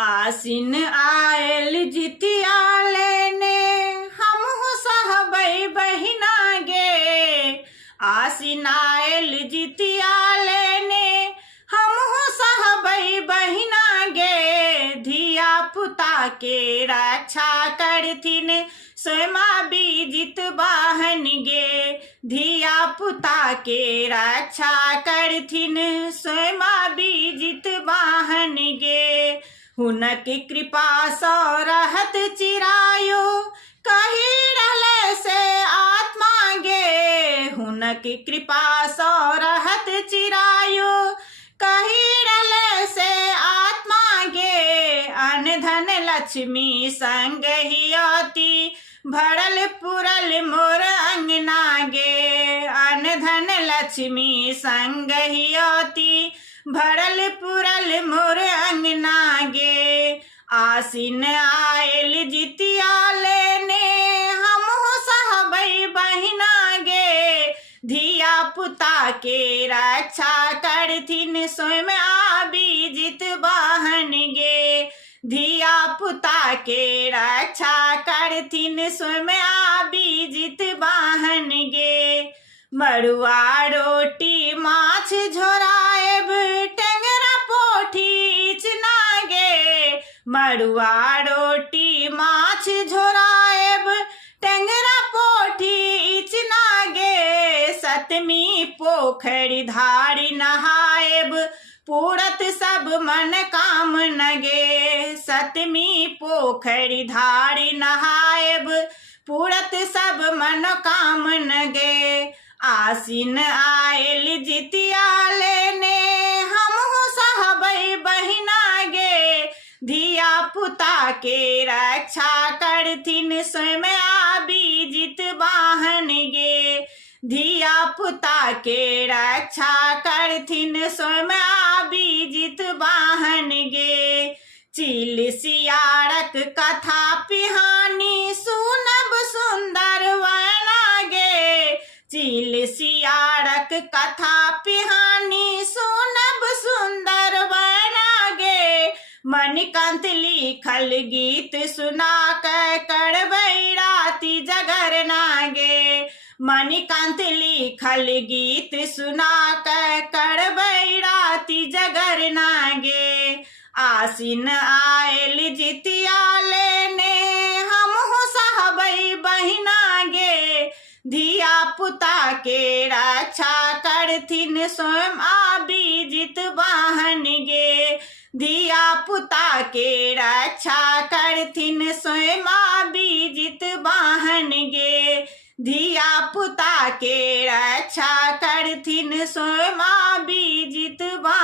आसिन आयल जितिया लेने हमहु सहबै बहिना गे। आसिन आयल जितिया लेने हमहु सहबै बहिना गे। धिया पुता के रक्षा करथिन स्वयं बीजित बाहन गे। धिया पुता के रक्षा करथिन स्वयं बीजित बाहन गे। हुनक कृपा सो रहत चिरायु कही रहले से आत्मा गे। हुनक कृपा सो रहत चिरायु कही रहले से आत्मा गे। अन्न धन लक्ष्मी संग हियती भरल पुरल मोर अंगना गे। अन्न धन लक्ष्मी संग हियती भरल पुरल मोर अंगना गे। आसिन आयल जितिया लेने हमहु सहबै बहिना गे। धिया पुता के रक्षा करथिन स्वयं बीजित बाहन गे। धिया पुता के रक्षा करथिन स्वयं बीजित बाहन गे। मड़ुआ रोटी माछ झोराएब टेंगरा पोठी इचना गे। मड़ुआ रोटी माछ झोराएब टेंगरा पोठी इचना गे। सतमी पोखरी धारी नहाएब पूरत सब मन कामना गे। सतमी पोखरी धारी नहाएब पूरत सब मन कामना गे। आसिन आयल जितिया लेने हमहु सहबै बहिना गे। धिया पुता के रक्षा करथिन स्वयं बीजित बाहन गे। धिया पुता के रक्षा करथिन स्वयं बीजित बाहन गे। चील सियारक कथा पिहानी सुनब सुंदर वर्णा गे। चील सियारक कथा पिहानी सुनब सुंदर वर्णा गे। मणिकांत लिखल गीत सुना के करबै राति जगरना गे। मणिकांत लिखल गीत सुना के करबै राति जगरना गे। आसिन आयल जितिया लेने हमहु सहबै बहिना गे। धिया पुता के रक्षा करथिन स्वयं बीजित बाहन गे। धिया पुता के रक्षा करथिन स्वयं बीजित बाहन गे। धिया पुता के रक्षा करथिन स्वयं बीजित बाहन।